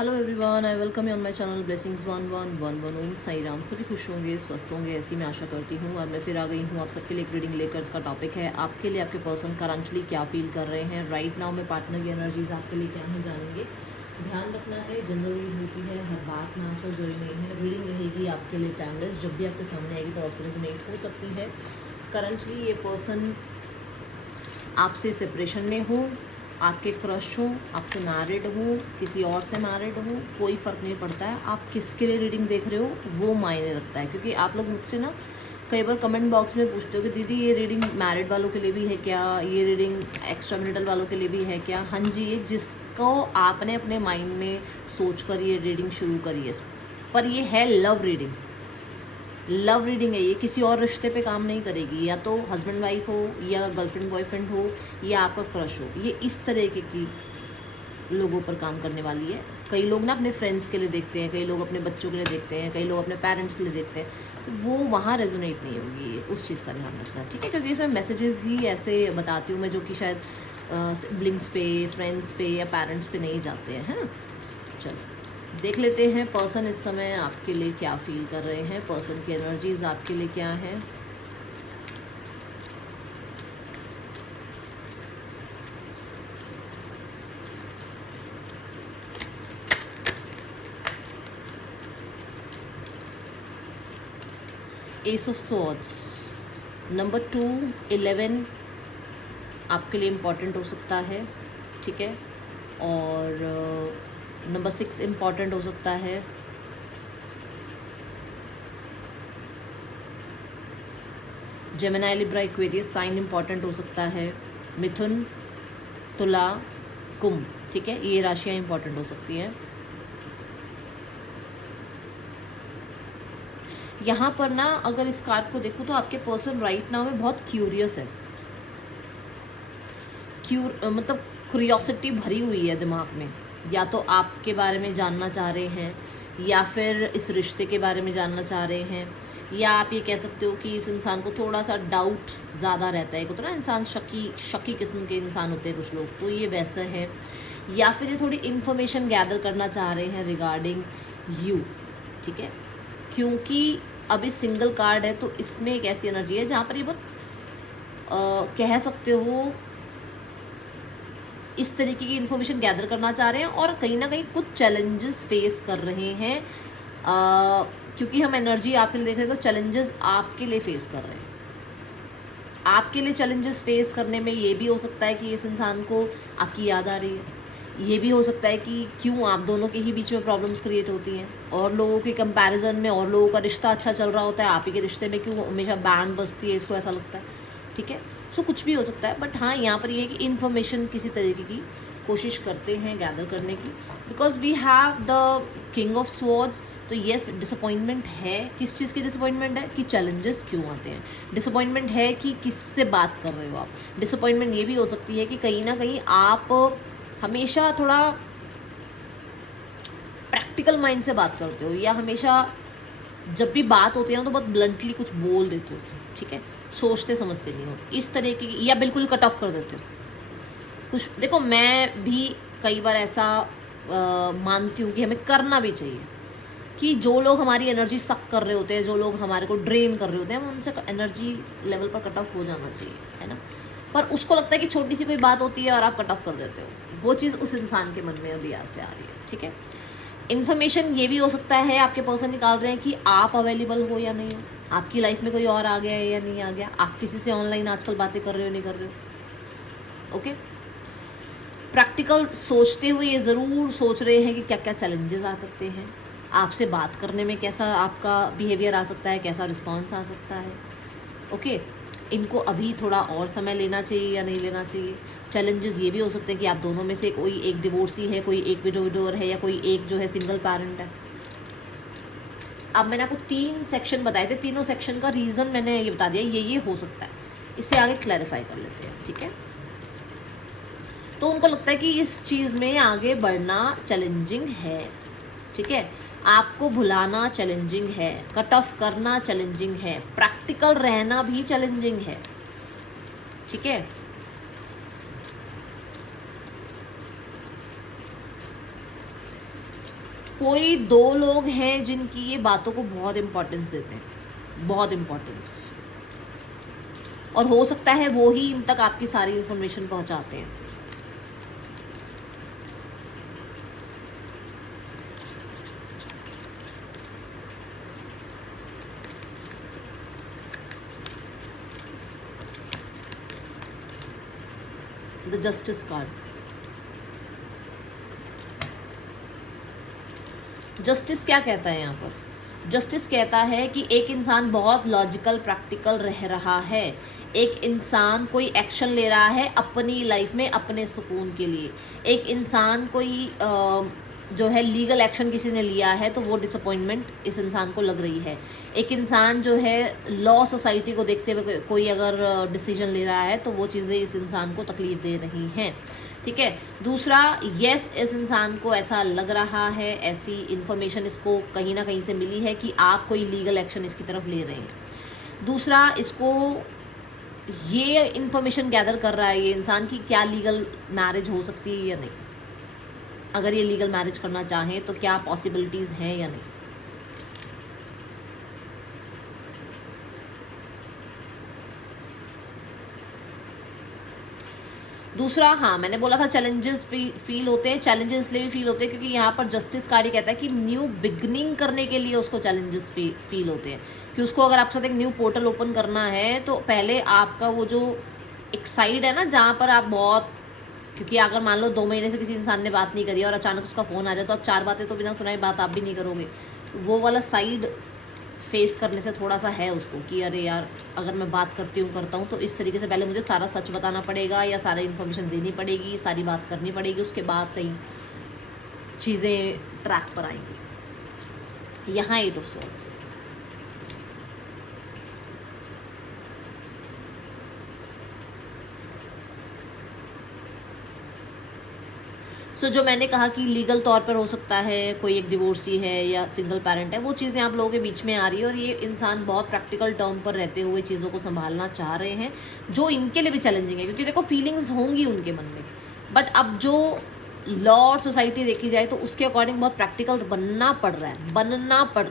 Hello everyone, I welcome you on my channel blessings 1111 ओम साई राम। सभी खुश होंगे, स्वस्थ होंगे, ऐसी मैं आशा करती हूँ। और मैं फिर आ गई हूँ आप सबके लिए एक रीडिंग लेकर। इसका टॉपिक है आपके लिए आपके पर्सन करंटली क्या फील कर रहे हैं राइट नाउ में। पार्टनर की एनर्जीज आपके लिए क्या है जानेंगे। ध्यान रखना है, जनरल रीड होती है, हर बात में आंसर जरूरी नहीं है। रीडिंग रहेगी आपके लिए टाइमलेस, जब भी आपके सामने आएगी तो आपसे रेजोनेट हो सकती है। करंटली ये पर्सन आपसे सेपरेशन में हो, आपके क्रश हो, आपसे मैरिड हो, किसी और से मैरिड हो, कोई फ़र्क नहीं पड़ता है। आप किसके लिए रीडिंग देख रहे हो वो मायने रखता है। क्योंकि आप लोग मुझसे ना कई बार कमेंट बॉक्स में पूछते हो कि दीदी ये रीडिंग मैरिड वालों के लिए भी है क्या, ये रीडिंग एक्स्ट्रा मैरिटल वालों के लिए भी है क्या। हाँ जी, ये जिसको आपने अपने माइंड में सोच कर ये रीडिंग शुरू करी है, पर ये है लव रीडिंग। लव रीडिंग है ये, किसी और रिश्ते पे काम नहीं करेगी। या तो हस्बैंड वाइफ हो, या गर्लफ्रेंड बॉयफ्रेंड हो, या आपका क्रश हो, ये इस तरह की लोगों पर काम करने वाली है। कई लोग ना अपने फ्रेंड्स के लिए देखते हैं, कई लोग अपने बच्चों के लिए देखते हैं, कई लोग अपने पेरेंट्स के लिए देखते हैं। तो वो वहाँ रेजोनेट नहीं होगी, उस चीज़ का ध्यान रखना, ठीक है। क्योंकि इसमें मैसेजेस ही ऐसे बताती हूँ मैं जो कि शायद सिबलिंग्स पे, फ्रेंड्स पे या पेरेंट्स पे नहीं जाते हैं, है ना। चलो देख लेते हैं पर्सन इस समय आपके लिए क्या फील कर रहे हैं। पर्सन की एनर्जीज आपके लिए क्या है। एस ऑफ स्वॉर्ड्स, नंबर 2, 11 आपके लिए इम्पॉर्टेंट हो सकता है, ठीक है। और नंबर 6 इम्पॉर्टेंट हो सकता है। Gemini, Libra, Aquarius sign important हो सकता है। मिथुन, तुला, कुंभ, ठीक है, ये राशियाँ इम्पॉर्टेंट हो सकती हैं। यहाँ पर ना अगर इस कार्ड को देखूँ तो आपके पर्सन राइट नाउ में बहुत क्यूरियस है। मतलब क्यूरियोसिटी भरी हुई है दिमाग में। या तो आपके बारे में जानना चाह रहे हैं, या फिर इस रिश्ते के बारे में जानना चाह रहे हैं, या आप ये कह सकते हो कि इस इंसान को थोड़ा सा डाउट ज़्यादा रहता है। तो ना इंसान शकी किस्म के इंसान होते हैं कुछ लोग, तो ये वैसे हैं। या फिर ये थोड़ी इन्फॉर्मेशन गैदर करना चाह रहे हैं रिगार्डिंग यू, ठीक है। क्योंकि अभी सिंगल कार्ड है तो इसमें एक ऐसी एनर्जी है जहाँ पर ये बहुत कह सकते हो इस तरीके की इन्फॉर्मेशन गैदर करना चाह रहे हैं, और कहीं ना कहीं कुछ चैलेंजेस फेस कर रहे हैं। क्योंकि हम एनर्जी आपके लिए देख रहे हैं तो चैलेंजेस आपके लिए फेस कर रहे हैं। आपके लिए चैलेंजेस फेस करने में ये भी हो सकता है कि इस इंसान को आपकी याद आ रही है। ये भी हो सकता है कि क्यों आप दोनों के ही बीच में प्रॉब्लम्स क्रिएट होती हैं, और लोगों के कंपैरिजन में और लोगों का रिश्ता अच्छा चल रहा होता है, आप ही के रिश्ते में क्यों हमेशा बैंड बजती है, इसको ऐसा लगता है, ठीक है। सो कुछ भी हो सकता है, बट हाँ यहाँ पर ये है कि इन्फॉर्मेशन किसी तरीके की कोशिश करते हैं गैदर करने की, because we have the king of swords. तो येस, डिसअपॉइंटमेंट है। किस चीज़ की डिसअपॉइंटमेंट है कि चैलेंजेस क्यों आते हैं। डिसअपॉइंटमेंट है कि किससे बात कर रहे हो आप। डिसअपॉइंटमेंट ये भी हो सकती है कि कहीं ना कहीं आप हमेशा थोड़ा प्रैक्टिकल माइंड से बात करते हो, या हमेशा जब भी बात होती है ना तो बहुत ब्लंटली कुछ बोल देते हो, ठीक है। सोचते समझते नहीं हो, इस तरह की, या बिल्कुल कट ऑफ कर देते हो कुछ। देखो मैं भी कई बार ऐसा मानती हूँ कि हमें करना भी चाहिए, कि जो लोग हमारी एनर्जी सक कर रहे होते हैं, जो लोग हमारे को ड्रेन कर रहे होते हैं, उनसे एनर्जी लेवल पर कट ऑफ हो जाना चाहिए, है ना। पर उसको लगता है कि छोटी सी कोई बात होती है और आप कट ऑफ कर देते हो। वो चीज़ उस इंसान के मन में अभी आज से आ रही है, ठीक है। इन्फॉर्मेशन ये भी हो सकता है आपके पर्सन निकाल रहे हैं कि आप अवेलेबल हो या नहीं हो, आपकी लाइफ में कोई और आ गया है या नहीं आ गया, आप किसी से ऑनलाइन आजकल बातें कर रहे हो नहीं कर रहे हो, ओके। प्रैक्टिकल सोचते हुए ये ज़रूर सोच रहे हैं कि क्या क्या चैलेंजेस आ सकते हैं, आपसे बात करने में कैसा आपका बिहेवियर आ सकता है, कैसा रिस्पॉन्स आ सकता है, ओके। इनको अभी थोड़ा और समय लेना चाहिए या नहीं लेना चाहिए। चैलेंजेस ये भी हो सकते हैं कि आप दोनों में से कोई एक डिवोर्सी है, कोई एक विडोर है, या कोई एक जो है सिंगल पेरेंट है। अब मैंने आपको 3 सेक्शन बताए थे, तीनों सेक्शन का रीज़न मैंने ये बता दिया, ये हो सकता है। इससे आगे क्लैरिफाई कर लेते हैं, ठीक है। तो उनको लगता है कि इस चीज़ में आगे बढ़ना चैलेंजिंग है, ठीक है। आपको भुलाना चैलेंजिंग है, कट ऑफ करना चैलेंजिंग है, प्रैक्टिकल रहना भी चैलेंजिंग है, ठीक है। कोई दो लोग हैं जिनकी ये बातों को बहुत इम्पोर्टेंस देते हैं, बहुत इम्पोर्टेंस, और हो सकता है वो ही इन तक आपकी सारी इन्फॉर्मेशन पहुंचाते हैं। द जस्टिस कार्ड, जस्टिस क्या कहता है यहाँ पर? जस्टिस कहता है कि एक इंसान बहुत लॉजिकल प्रैक्टिकल रह रहा है, एक इंसान कोई एक्शन ले रहा है अपनी लाइफ में अपने सुकून के लिए, एक इंसान कोई जो है लीगल एक्शन किसी ने लिया है तो वो डिसअपॉइंटमेंट इस इंसान को लग रही है, एक इंसान जो है लॉ सोसाइटी को देखते हुए कोई अगर डिसीजन ले रहा है तो वो चीज़ें इस इंसान को तकलीफ दे रही हैं, ठीक है। दूसरा, यस, इस इंसान को ऐसा लग रहा है, ऐसी इन्फॉर्मेशन इसको कहीं ना कहीं से मिली है कि आप कोई लीगल एक्शन इसकी तरफ ले रहे हैं। दूसरा, इसको ये इन्फॉर्मेशन गैदर कर रहा है ये इंसान कि क्या लीगल मैरिज हो सकती है या नहीं, अगर ये लीगल मैरिज करना चाहें तो क्या पॉसिबिलिटीज़ हैं या नहीं। दूसरा, हाँ मैंने बोला था चैलेंजेस फील होते हैं, चैलेंजेस इसलिए भी फील होते हैं क्योंकि यहाँ पर जस्टिस कार्ड ही कहता है कि न्यू बिगनिंग करने के लिए उसको चैलेंजेस फील होते हैं, कि उसको अगर आपके साथ एक न्यू पोर्टल ओपन करना है तो पहले आपका वो जो एक साइड है ना जहाँ पर आप बहुत, क्योंकि अगर मान लो 2 महीने से किसी इंसान ने बात नहीं करी और अचानक उसका फ़ोन आ जाए तो आप 4 बातें तो बिना सुनाए बात आप भी नहीं करोगे, वो वाला साइड फेस करने से थोड़ा सा है उसको कि अरे यार अगर मैं बात करता हूँ तो इस तरीके से पहले मुझे सारा सच बताना पड़ेगा या सारी इन्फॉर्मेशन देनी पड़ेगी, सारी बात करनी पड़ेगी, उसके बाद कहीं चीज़ें ट्रैक पर आएंगी। यहाँ 8 ऑफ सॉर्ड्स, सो जो मैंने कहा कि लीगल तौर पर हो सकता है कोई एक डिवोर्सी है या सिंगल पेरेंट है, वो चीज़ें आप लोगों के बीच में आ रही है और ये इंसान बहुत प्रैक्टिकल टर्म पर रहते हुए चीज़ों को संभालना चाह रहे हैं, जो इनके लिए भी चैलेंजिंग है क्योंकि देखो फीलिंग्स होंगी उनके मन में, बट अब जो लॉ और सोसाइटी देखी जाए तो उसके अकॉर्डिंग बहुत प्रैक्टिकल बनना पड़ रहा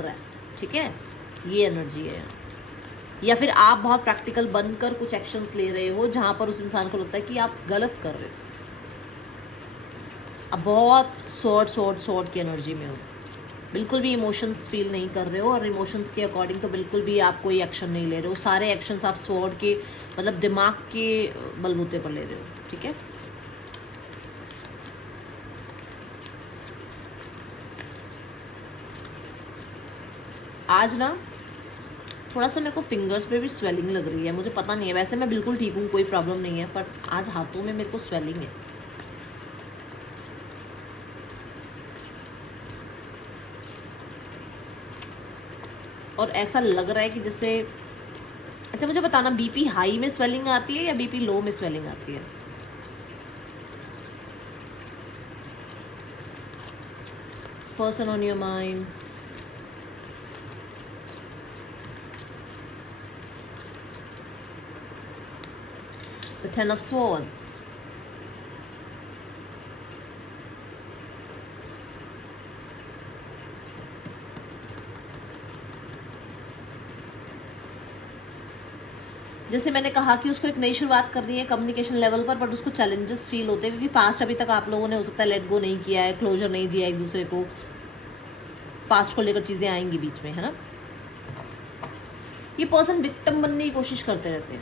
है, ठीक है, ये एनर्जी है। या फिर आप बहुत प्रैक्टिकल बनकर कुछ एक्शंस ले रहे हो जहाँ पर उस इंसान को लगता है कि आप गलत कर रहे हो, अब बहुत सॉर्ट की एनर्जी में हो, बिल्कुल भी इमोशंस फील नहीं कर रहे हो और इमोशंस के अकॉर्डिंग तो बिल्कुल भी आप कोई एक्शन नहीं ले रहे हो, सारे एक्शंस आप स्वॉर्ड के मतलब दिमाग के बलबूते पर ले रहे हो, ठीक है। आज ना थोड़ा सा मेरे को फिंगर्स पे भी स्वेलिंग लग रही है, मुझे पता नहीं है, वैसे मैं बिल्कुल ठीक हूँ, कोई प्रॉब्लम नहीं है, पर आज हाथों में मेरे को स्वेलिंग है। और ऐसा लग रहा है कि जैसे, अच्छा मुझे बताना बीपी हाई में स्वेलिंग आती है या बीपी लो में स्वेलिंग आती है? Person on your mind, the 10 of swords, जैसे मैंने कहा कि उसको एक नई शुरुआत करनी है कम्युनिकेशन लेवल पर, बट उसको चैलेंजेस फील होते हैं क्योंकि पास्ट अभी तक आप लोगों ने हो सकता है लेट गो नहीं किया है, क्लोजर नहीं दिया एक दूसरे को, पास्ट को लेकर चीज़ें आएंगी बीच में, है ना। ये पर्सन विक्टिम बनने की कोशिश करते रहते हैं,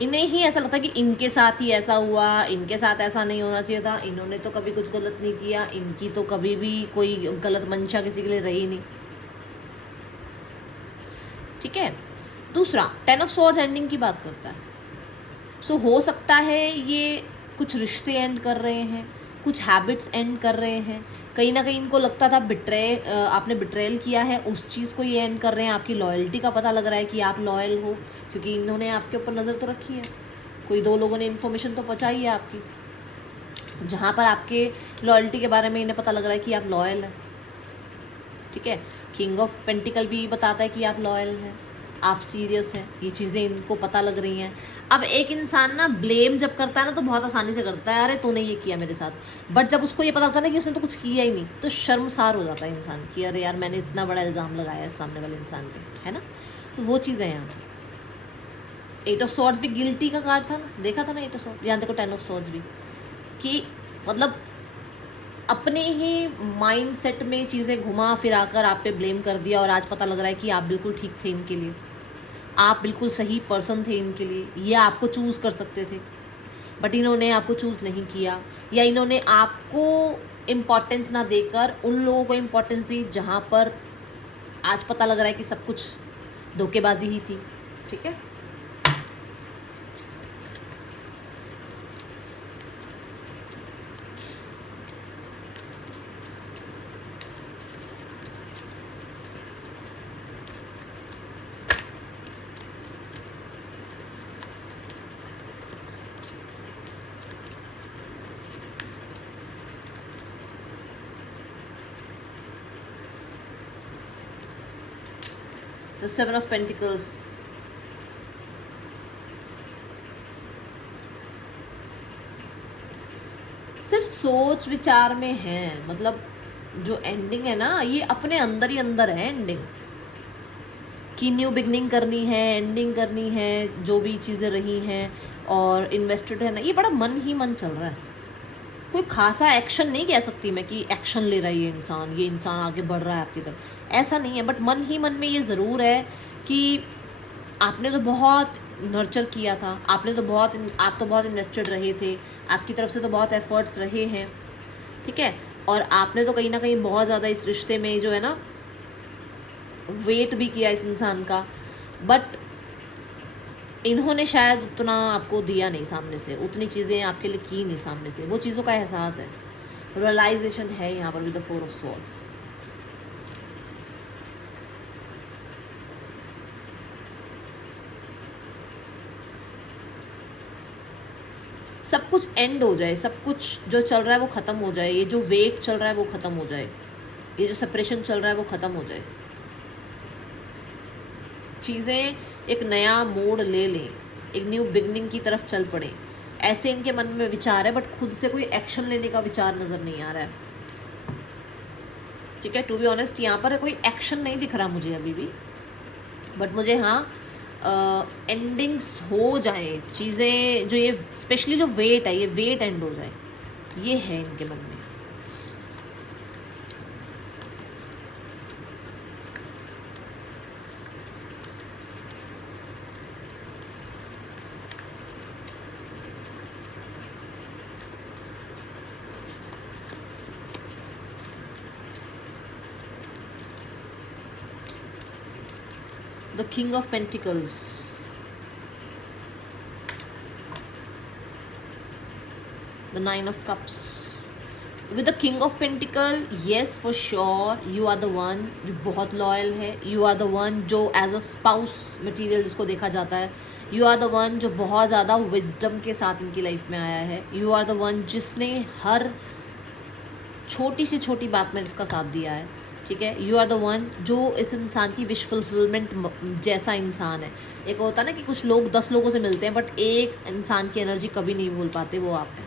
इन्हें ही ऐसा लगता है कि इनके साथ ही ऐसा हुआ, इनके साथ ऐसा नहीं होना चाहिए था, इन्होंने तो कभी कुछ गलत नहीं किया, इनकी तो कभी भी कोई गलत मंशा किसी के लिए रही नहीं, ठीक है। दूसरा, 10 ऑफ स्वॉर्ड्स एंडिंग की बात करता है, सो हो सकता है ये कुछ रिश्ते एंड कर रहे हैं, कुछ हैबिट्स एंड कर रहे हैं, कहीं ना कहीं इनको लगता था आपने बिट्रेयल किया है, उस चीज़ को ये एंड कर रहे हैं, आपकी लॉयल्टी का पता लग रहा है कि आप लॉयल हो क्योंकि इन्होंने आपके ऊपर नज़र तो रखी है, कोई 2 लोगों ने इन्फॉर्मेशन तो पहुँचाई है आपकी, जहाँ पर आपके लॉयल्टी के बारे में इन्हें पता लग रहा है कि आप लॉयल हैं, ठीक है। किंग ऑफ पेंटिकल भी बताता है कि आप लॉयल हैं, आप सीरियस हैं, ये चीज़ें इनको पता लग रही हैं। अब एक इंसान ना ब्लेम जब करता है ना तो बहुत आसानी से करता है, अरे तूने ये किया मेरे साथ, बट जब उसको ये पता होता है ना कि उसने तो कुछ किया ही नहीं, तो शर्मसार हो जाता है इंसान कि अरे यार मैंने इतना बड़ा इल्ज़ाम लगाया है सामने वाले इंसान पे, है ना। तो वो चीज़ें हैं यहाँ। 8 ऑफ सॉर्ड्स भी गिल्टी का कार्ड था ना, देखा था ना 8 ऑफ सॉर्ड्स, यहाँ देखो 10 ऑफ सॉर्ड्स भी, कि मतलब अपने ही माइंड सेट में चीज़ें घुमा फिरा कर आप पे ब्लेम कर दिया, और आज पता लग रहा है कि आप बिल्कुल ठीक थे इनके लिए, आप बिल्कुल सही पर्सन थे इनके लिए, ये आपको चूज़ कर सकते थे, बट इन्होंने आपको चूज़ नहीं किया, या इन्होंने आपको इम्पोर्टेंस ना देकर उन लोगों को इम्पोर्टेंस दी जहाँ पर आज पता लग रहा है कि सब कुछ धोखेबाजी ही थी। ठीक है, The 7 of Pentacles. सिर्फ सोच विचार में है, मतलब जो एंडिंग है ना ये अपने अंदर ही अंदर है एंडिंग, कि न्यू बिगनिंग करनी है, एंडिंग करनी है, जो भी चीज़ें रही हैं, और इन्वेस्टेड है ना, ये बड़ा मन ही मन चल रहा है। कोई खासा एक्शन नहीं कह सकती मैं कि एक्शन ले रहा है ये इंसान आगे बढ़ रहा है आपकी तरफ, ऐसा नहीं है, बट मन ही मन में ये ज़रूर है कि आपने तो बहुत नर्चर किया था, आप तो बहुत इन्वेस्टेड रहे थे, आपकी तरफ से तो बहुत एफर्ट्स रहे हैं, ठीक है, और आपने तो कहीं ना कहीं बहुत ज़्यादा इस रिश्ते में जो है ना वेट भी किया इस इंसान का, बट इन्होंने शायद उतना आपको दिया नहीं सामने से, उतनी चीज़ें आपके लिए की नहीं सामने से, वो चीज़ों का एहसास है, रियलाइजेशन है यहाँ पर विद द 4 ऑफ सॉर्ड्स। सब कुछ एंड हो जाए, सब कुछ जो चल रहा है वो ख़त्म हो जाए, ये जो वेट चल रहा है वो ख़त्म हो जाए, ये जो सेपरेशन चल रहा है वो ख़त्म हो जाए, चीज़ें एक नया मोड़ ले लें, एक न्यू बिगनिंग की तरफ चल पड़े, ऐसे इनके मन में विचार है, बट खुद से कोई एक्शन लेने का विचार नज़र नहीं आ रहा है। ठीक है, टू बी ऑनेस्ट यहाँ पर कोई एक्शन नहीं दिख रहा मुझे अभी भी, बट मुझे हाँ एंडिंग्स हो जाए चीज़ें, जो ये स्पेशली जो वेट है, ये वेट एंड हो जाए, ये है इनके मन में। The King of Pentacles, the 9 of Cups. With the King of Pentacle, yes for sure you are the one जो बहुत लॉयल है, you are the one जो एज अ स्पाउस मटीरियल जिसको देखा जाता है, you are the one जो बहुत ज़्यादा विजडम के साथ इनकी लाइफ में आया है, you are the one जिसने हर छोटी से छोटी बात में इसका साथ दिया है। ठीक है, यू आर द वन जो इस इंसान की विश फुलफिलमेंट जैसा इंसान है। एक होता है ना कि कुछ लोग 10 लोगों से मिलते हैं बट एक इंसान की एनर्जी कभी नहीं भूल पाते, वो आप हैं।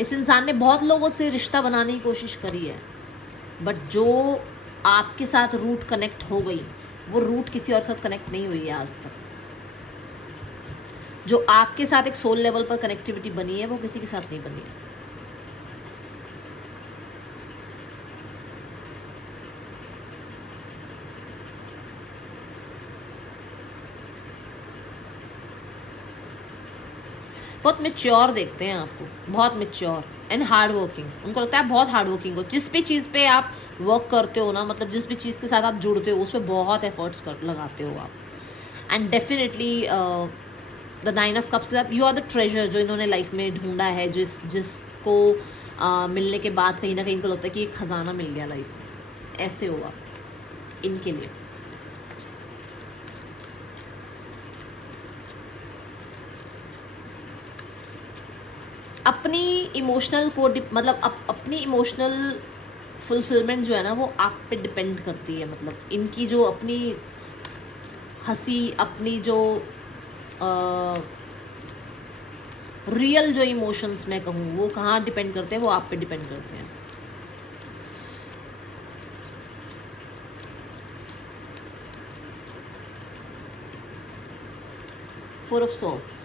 इस इंसान ने बहुत लोगों से रिश्ता बनाने की कोशिश करी है, बट जो आपके साथ रूट कनेक्ट हो गई, वो रूट किसी और साथ कनेक्ट नहीं हुई है आज तक। जो आपके साथ एक सोल लेवल पर कनेक्टिविटी बनी है, वो किसी के साथ नहीं बनी है। बहुत मेच्योर देखते हैं आपको, बहुत मेच्योर एंड हार्ड वर्किंग। उनको लगता है बहुत हार्ड वर्किंग हो, जिस भी चीज़ पे आप वर्क करते हो ना, मतलब जिस भी चीज़ के साथ आप जुड़ते हो उस पर बहुत एफर्ट्स लगाते हो आप। And definitely the 9 of cups के साथ यू आर द ट्रेजर जो इन्होंने लाइफ में ढूंढा है, जिसको मिलने के बाद कहीं ना कहीं इनको लगता है कि एक ख़जाना मिल गया लाइफ में। ऐसे होगा इनके लिए। अपनी इमोशनल को मतलब अपनी इमोशनल फुलफिलमेंट जो है ना वो आप पे डिपेंड करती है। मतलब इनकी जो अपनी हंसी, अपनी जो रियल जो इमोशंस मैं कहूँ वो कहाँ डिपेंड करते हैं, वो आप पे डिपेंड करते हैं। फोर ऑफ सोर्ड्स,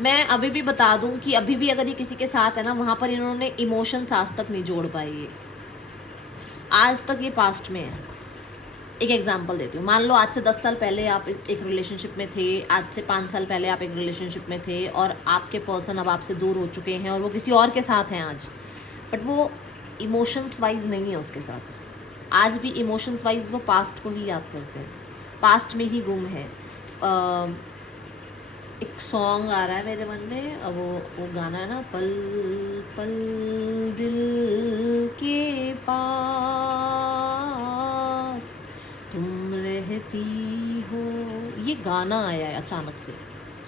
मैं अभी भी बता दूं कि अभी भी अगर ये किसी के साथ है ना, वहाँ पर इन्होंने इमोशंस आज तक नहीं जोड़ पाए, ये आज तक ये पास्ट में है। एक एग्जांपल देती हूँ, मान लो आज से 10 साल पहले आप एक रिलेशनशिप में थे, आज से 5 साल पहले आप एक रिलेशनशिप में थे, और आपके पर्सन अब आपसे दूर हो चुके हैं और वो किसी और के साथ हैं आज, बट वो इमोशंस वाइज नहीं है उसके साथ। आज भी इमोशंस वाइज वो पास्ट को ही याद करते हैं, पास्ट में ही गुम है। एक सॉन्ग आ रहा है मेरे मन में, अब वो गाना है ना, पल पल दिल के पास तुम रहती हो, ये गाना आया है अचानक से,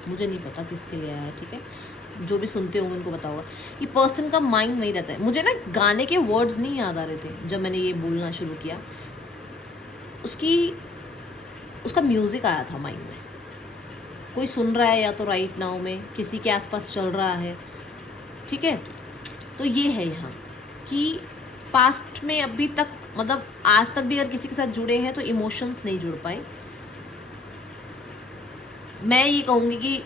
मुझे नहीं पता किसके लिए आया है, ठीक है, जो भी सुनते होंगे उनको पता होगा। ये पर्सन का माइंड वही रहता है। मुझे ना गाने के वर्ड्स नहीं याद आ रहे थे जब मैंने ये बोलना शुरू किया, उसका म्यूज़िक आया था माइंड में, कोई सुन रहा है या तो राइट नाउ में किसी के आसपास चल रहा है, ठीक है। तो ये है यहाँ कि पास्ट में अभी तक, मतलब आज तक भी अगर किसी के साथ जुड़े हैं तो इमोशंस नहीं जुड़ पाए। मैं ये कहूँगी कि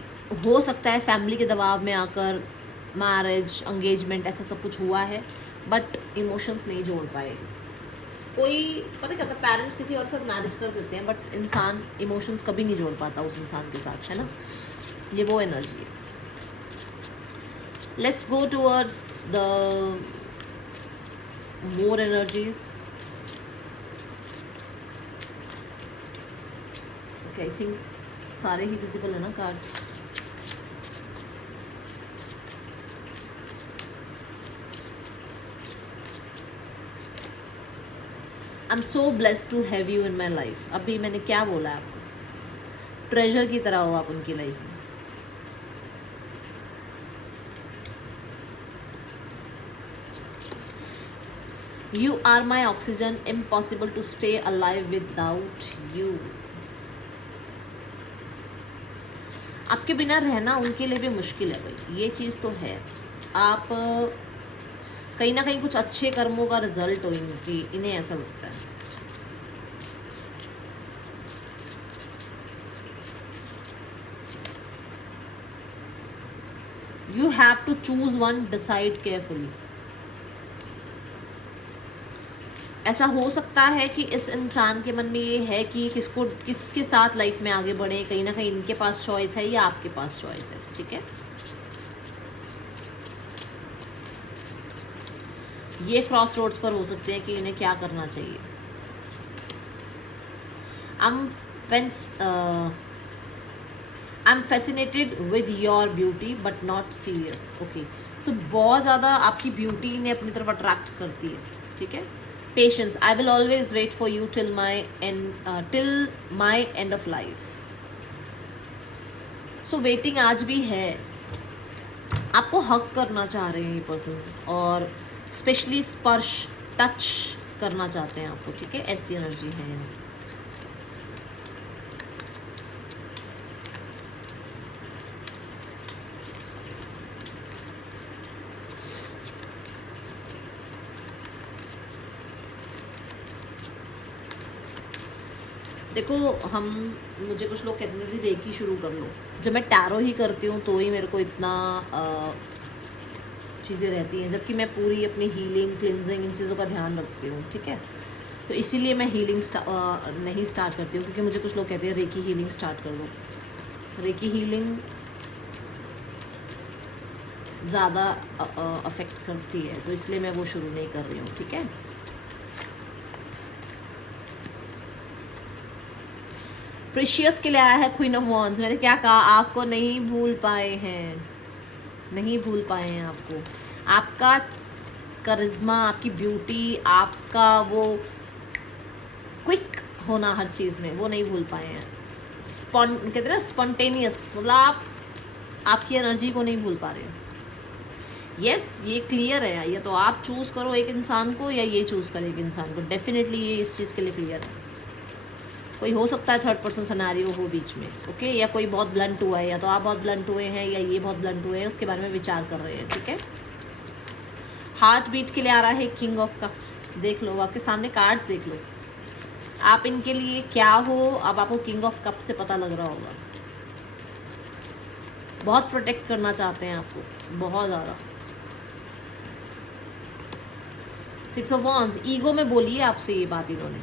हो सकता है फैमिली के दबाव में आकर मैरिज, एंगेजमेंट, ऐसा सब कुछ हुआ है, बट इमोशंस नहीं जोड़ पाए। कोई पता क्या होता है, पेरेंट्स किसी और के साथ मैरिज कर देते हैं, बट इंसान इमोशंस कभी नहीं जोड़ पाता उस इंसान के साथ, है ना, ये वो एनर्जी है। Let's go towards the more energies. Okay, I think सारे ही विजिबल है ना cards. I am so blessed to have you in my life. अभी मैंने क्या बोला है आपको, ट्रेजर की तरह हो आप उनकी लाइफ में। You are my oxygen, impossible to stay alive without you. आपके बिना रहना उनके लिए भी मुश्किल है भाई, ये चीज़ तो है। आप कहीं ना कहीं कुछ अच्छे कर्मों का रिजल्ट हो इनकी, इन्हें ऐसा लगता है। You have to choose one, decide carefully. ऐसा हो सकता है कि इस इंसान के मन में ये है कि किसके साथ लाइफ में आगे बढ़े, कहीं ना कहीं इनके पास चॉइस है या आपके पास चॉइस है, ठीक है। ये क्रॉस रोड्स पर हो सकते हैं कि इन्हें क्या करना चाहिए। I am fascinated with your beauty but not serious. Okay, so बहुत ज़्यादा आपकी ब्यूटी इन्हें अपनी तरफ अट्रैक्ट करती है, ठीक है। Patience, I will always wait for you till my end of life. So waiting आज भी है, आपको हक करना चाह रहे हैं ये पर्सन, और स्पेशली स्पर्श, टच करना चाहते हैं आपको, ठीक है, ऐसी एनर्जी है। देखो, मुझे कुछ लोग कहते थे रेकी शुरू कर लो। जब मैं टैरो ही करती हूँ तो ही मेरे को इतना चीज़ें रहती हैं, जबकि मैं पूरी अपनी हीलिंग, क्लिनजिंग, इन चीज़ों का ध्यान रखती हूँ, ठीक है। तो इसीलिए मैं हीलिंग नहीं स्टार्ट करती हूँ, क्योंकि मुझे कुछ लोग कहते हैं रेकी हीलिंग स्टार्ट कर दो। रेकी हीलिंग ज़्यादा अफेक्ट करती है, तो इसलिए मैं वो शुरू नहीं कर रही हूँ, ठीक है। प्रीशियस के लिए आया है क्वीन ऑफ वॉन्ड्स। मैंने क्या कहा, आपको नहीं भूल पाए हैं, नहीं भूल पाए हैं आपको। आपका करिश्मा, आपकी ब्यूटी, आपका वो क्विक होना हर चीज़ में, वो नहीं भूल पाए हैं। कहते हैं ना स्पॉन्टेनियस, मतलब आपकी एनर्जी को नहीं भूल पा रहे हो। यस, ये क्लियर है, या तो आप चूज़ करो एक इंसान को या ये चूज़ करे एक इंसान को, डेफिनेटली ये इस चीज़ के लिए क्लियर है। कोई हो सकता है थर्ड पर्सन सिनेरियो हो बीच में, ओके, या कोई बहुत ब्लंट हुआ है, या तो आप बहुत ब्लंट हुए हैं या ये बहुत ब्लंट हुए हैं, उसके बारे में विचार कर रहे हैं, ठीक है। हार्ट बीट के लिए आ रहा है किंग ऑफ कप्स। देख लो आपके सामने कार्ड्स, देख लो आप इनके लिए क्या हो। अब आपको किंग ऑफ कप से पता लग रहा होगा, बहुत प्रोटेक्ट करना चाहते हैं आपको, बहुत ज़्यादा। सिक्स ऑफ वॉन्ड्स, ईगो में बोली है आपसे ये बात, इन्होंने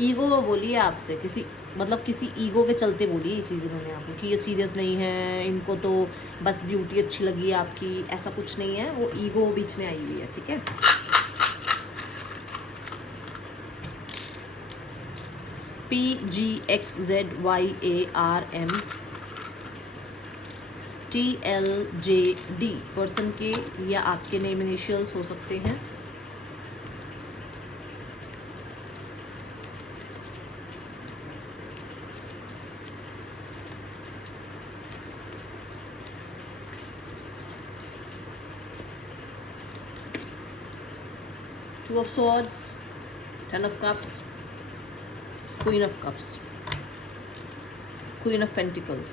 ईगो में बोली है आपसे, किसी मतलब किसी ईगो के चलते बोली है ये चीज़ इन्होंने आपको, कि ये सीरियस नहीं है, इनको तो बस ब्यूटी अच्छी लगी है आपकी, ऐसा कुछ नहीं है, वो ईगो बीच में आई हुई है, ठीक है। PGXZYARM पर्सन के या आपके नेम इनिशियल्स हो सकते हैं। Two of Swords, Ten of Cups, Queen of Cups, Queen of Pentacles।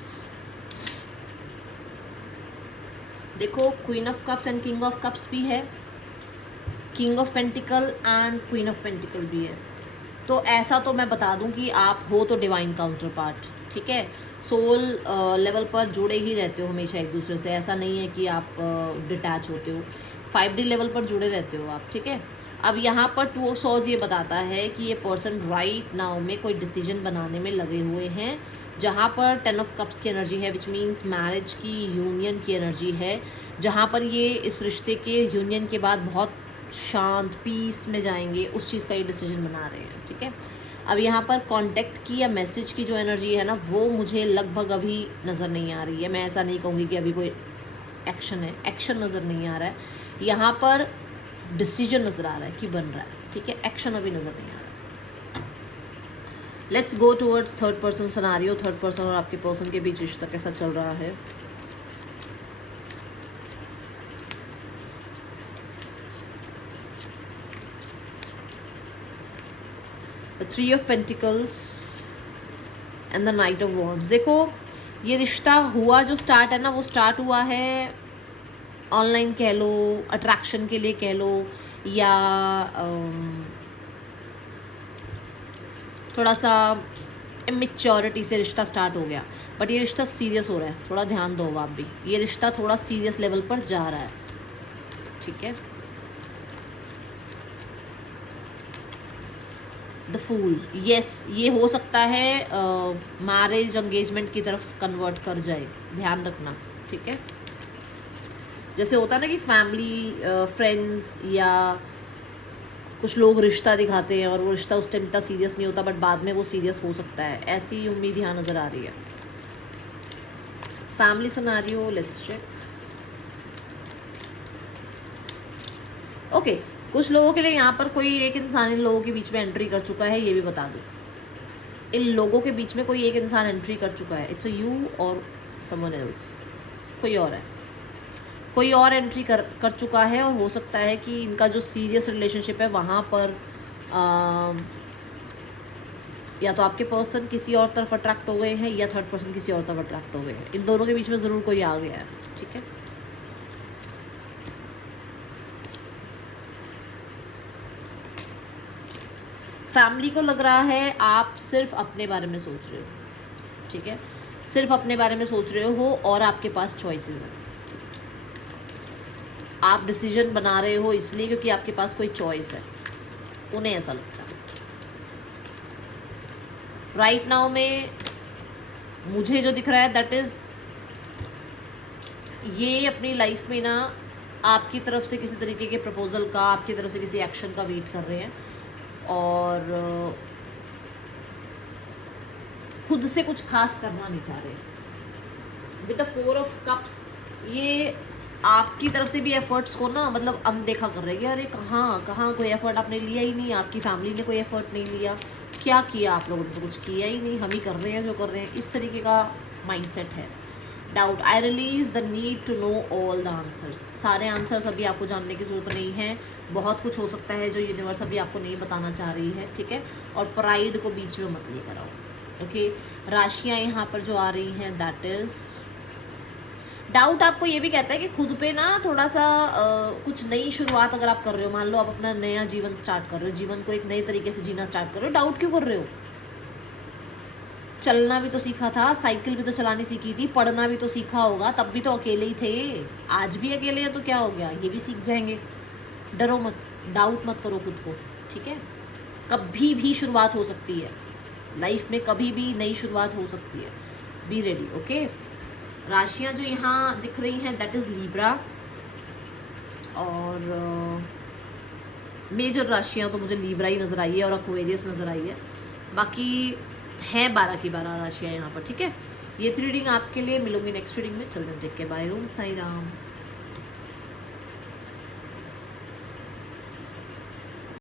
देखो queen of cups and king of cups भी है, king of pentacle and queen of pentacle भी है। तो ऐसा तो मैं बता दूं कि आप हो तो डिवाइन काउंटर पार्ट, ठीक है, सोल लेवल पर जुड़े ही रहते हो हमेशा एक दूसरे से, ऐसा नहीं है कि आप डिटैच होते हो, 5D लेवल पर जुड़े रहते हो आप, ठीक है। अब यहाँ पर टू ऑफ सॉर्ड्स ये बताता है कि ये पर्सन राइट नाउ में कोई डिसीजन बनाने में लगे हुए हैं, जहाँ पर 10 ऑफ कप्स की एनर्जी है, विच मीन्स मैरिज की, यूनियन की एनर्जी है, जहाँ पर ये इस रिश्ते के यूनियन के बाद बहुत शांत पीस में जाएंगे, उस चीज़ का ये डिसीजन बना रहे हैं, ठीक है। अब यहाँ पर कांटेक्ट की या मैसेज की जो एनर्जी है ना, वो मुझे लगभग अभी नज़र नहीं आ रही है। मैं ऐसा नहीं कहूँगी कि अभी कोई एक्शन है, एक्शन नज़र नहीं आ रहा है, यहाँ पर डिसीजन नज़र आ रहा है कि बन रहा है, ठीक है, एक्शन अभी नज़र नहीं आ रहा है। Let's go towards third person scenario. Third person और आपके पर्सन के बीच रिश्ता कैसा चल रहा है। The 3 of pentacles and the night of wands. देखो ये रिश्ता हुआ जो स्टार्ट है ना, वो स्टार्ट हुआ है ऑनलाइन कह लो, अट्रैक्शन के लिए कह लो, या थोड़ा सा इमेच्योरिटी से रिश्ता स्टार्ट हो गया, बट ये रिश्ता सीरियस हो रहा है, थोड़ा ध्यान दो आप भी, ये रिश्ता थोड़ा सीरियस लेवल पर जा रहा है, ठीक है। द फूल, यस, ये हो सकता है मैरिज एंगेजमेंट की तरफ कन्वर्ट कर जाए, ध्यान रखना, ठीक है। जैसे होता है ना कि फैमिली फ्रेंड्स या कुछ लोग रिश्ता दिखाते हैं और वो रिश्ता उस टाइम इतना सीरियस नहीं होता, बट बाद में वो सीरियस हो सकता है, ऐसी उम्मीद यहाँ नज़र आ रही है। Family scenario, let's check. Okay, कुछ लोगों के लिए यहाँ पर कोई एक इंसान इन लोगों के बीच में एंट्री कर चुका है, ये भी बता दूँ। इन लोगों के बीच में कोई एक इंसान एंट्री कर चुका है, इट्स अ यू और समवन एल्स, कोई और है, कोई और एंट्री कर चुका है, और हो सकता है कि इनका जो सीरियस रिलेशनशिप है वहाँ पर या तो आपके पर्सन किसी और तरफ अट्रैक्ट हो गए हैं या थर्ड पर्सन किसी और तरफ अट्रैक्ट हो गए हैं, इन दोनों के बीच में ज़रूर कोई आ गया है, ठीक है। फैमिली को लग रहा है आप सिर्फ अपने बारे में सोच रहे हो, ठीक है, सिर्फ अपने बारे में सोच रहे हो और आपके पास चॉइसेस हैं, आप डिसीजन बना रहे हो इसलिए क्योंकि आपके पास कोई चॉइस है, उन्हें ऐसा लगता है। राइट नाउ में मुझे जो दिख रहा है दैट इज़ ये अपनी लाइफ में ना आपकी तरफ से किसी तरीके के प्रपोजल का, आपकी तरफ से किसी एक्शन का वेट कर रहे हैं, और खुद से कुछ खास करना नहीं चाह रहे। विद द 4 ऑफ कप्स ये आपकी तरफ से भी एफर्ट्स को ना मतलब अनदेखा कर रहे हैं कि अरे कहाँ कोई एफर्ट आपने लिया ही नहीं, आपकी फैमिली ने कोई एफर्ट नहीं लिया, क्या किया आप लोगों ने, तो कुछ किया ही नहीं, हम ही कर रहे हैं जो कर रहे हैं, इस तरीके का माइंडसेट है। Doubt, I release the need to know all the answers, सारे आंसर्स अभी आपको जानने की ज़रूरत नहीं है, बहुत कुछ हो सकता है जो यूनिवर्स अभी आपको नहीं बताना चाह रही है, ठीक है। और प्राइड को बीच में मत लेकर आओ, ओके। राशियाँ यहाँ पर जो आ रही हैं दैट इज़ डाउट। आपको ये भी कहता है कि खुद पे ना थोड़ा सा कुछ नई शुरुआत अगर आप कर रहे हो, मान लो आप अपना नया जीवन स्टार्ट कर रहे हो, जीवन को एक नए तरीके से जीना स्टार्ट कर रहे हो, डाउट क्यों कर रहे हो? चलना भी तो सीखा था, साइकिल भी तो चलानी सीखी थी, पढ़ना भी तो सीखा होगा, तब भी तो अकेले ही थे, आज भी अकेले हैं तो क्या हो गया, ये भी सीख जाएंगे। डरो मत, डाउट मत करो खुद को, ठीक है। कभी भी शुरुआत हो सकती है लाइफ में, कभी भी नई शुरुआत हो सकती है, बी रेडी, ओके। राशियाँ जो यहाँ दिख रही हैं दैट इज़ लीब्रा, और मेजर राशियाँ तो मुझे लीब्रा ही नज़र आई है और एक्वेरियस नज़र आई है, बाकी हैं 12 की 12 राशियाँ यहाँ पर, ठीक है। ये थ्री रीडिंग आपके लिए, मिलूंगी नेक्स्ट रीडिंग में, चलते टेक के, बाय, ओम साई राम।